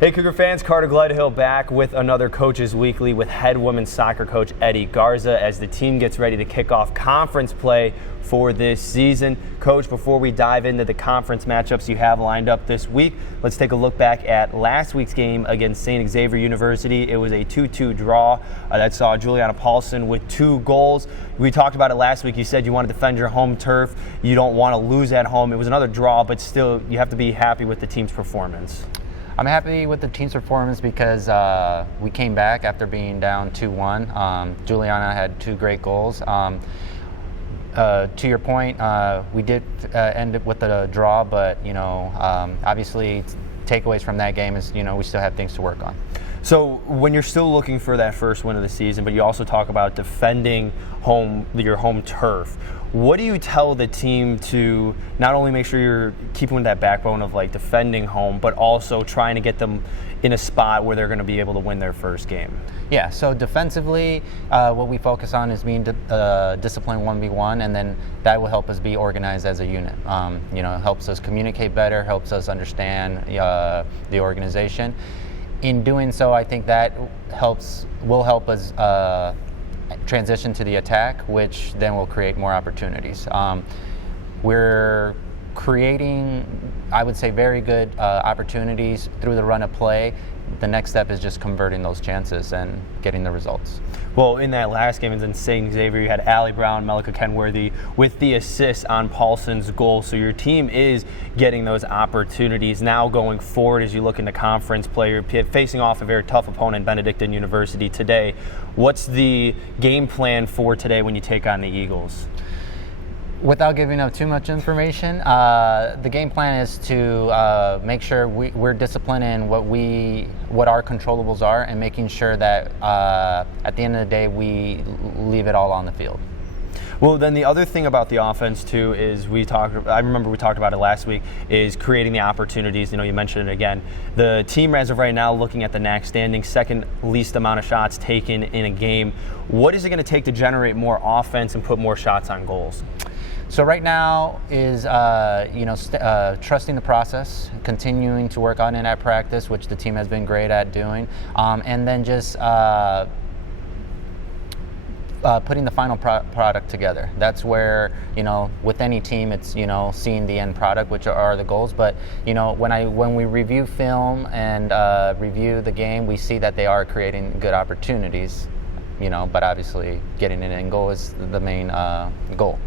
Hey Cougar fans, Carter Gledhill back with another Coaches Weekly with head women's soccer coach Eddie Garza as the team gets ready to kick off conference play for this season. Coach, before we dive into the conference matchups you have lined up this week, let's take a look back at last week's game against Saint Xavier University. It was a 2-2 draw that saw Juliana Paulson with 2 goals. We talked about it last week. You said you want to defend your home turf. You don't want to lose at home. It was another draw, but still you have to be happy with the team's performance. I'm happy with the team's performance because we came back after being down 2-1. Juliana had 2 great goals. To your point, we did end up with a draw, but obviously takeaways from that game is we still have things to work on. So when you're still looking for that first win of the season, but you also talk about defending your home turf, what do you tell the team to not only make sure you're keeping with that backbone of like defending home, but also trying to get them in a spot where they're going to be able to win their first game? Yeah, so defensively, what we focus on is being disciplined 1v1, and then that will help us be organized as a unit. It helps us communicate better, helps us understand the organization. In doing so, I think that will help us transition to the attack, which then will create more opportunities. We're creating, I would say, very good opportunities through the run of play. The next step is just converting those chances and getting the results. Well, in that last game in Saint Xavier, you had Allie Brown, Melika Kenworthy with the assist on Paulson's goal. So your team is getting those opportunities now going forward as you look into conference play. You're facing off a very tough opponent, Benedictine University, today. What's the game plan for today when you take on the Eagles? Without giving up too much information, the game plan is to make sure we're disciplined in what our controllables are, and making sure that at the end of the day we leave it all on the field. Well, then the other thing about the offense too is I remember we talked about it last week, is creating the opportunities. You mentioned it again. The team as of right now, looking at the NAC standing, second least amount of shots taken in a game. What is it going to take to generate more offense and put more shots on goals? So right now is trusting the process, continuing to work on it at practice, which the team has been great at doing, and then just putting the final product together. That's where with any team, it's seeing the end product, which are the goals. But when we review film and review the game, we see that they are creating good opportunities. But obviously getting an end goal is the main goal.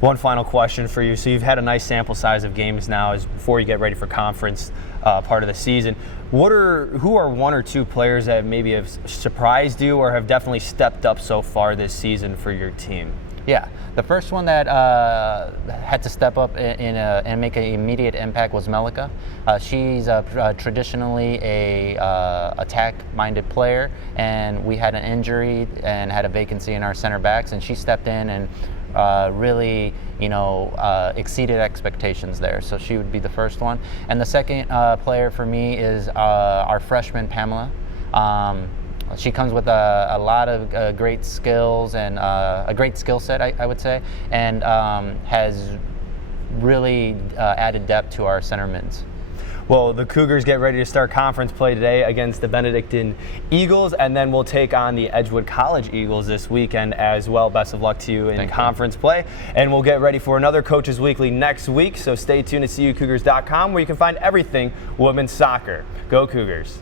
One final question for you. So you've had a nice sample size of games now as before you get ready for conference part of the season. Who are 1 or 2 players that maybe have surprised you or have definitely stepped up so far this season for your team? Yeah, the first one that had to step up and make an immediate impact was Melika. She's traditionally a attack-minded player, and we had an injury and had a vacancy in our center backs, and she stepped in and really, exceeded expectations there. So she would be the first one. And the second player for me is our freshman, Pamela. She comes with a lot of great skills and a great skill set, I would say, and has really added depth to our center mids. Well, the Cougars get ready to start conference play today against the Benedictine Eagles, and then we'll take on the Edgewood College Eagles this weekend as well. Best of luck to you in conference play, and we'll get ready for another Coaches Weekly next week, so stay tuned to CUCougars.com where you can find everything women's soccer. Go Cougars!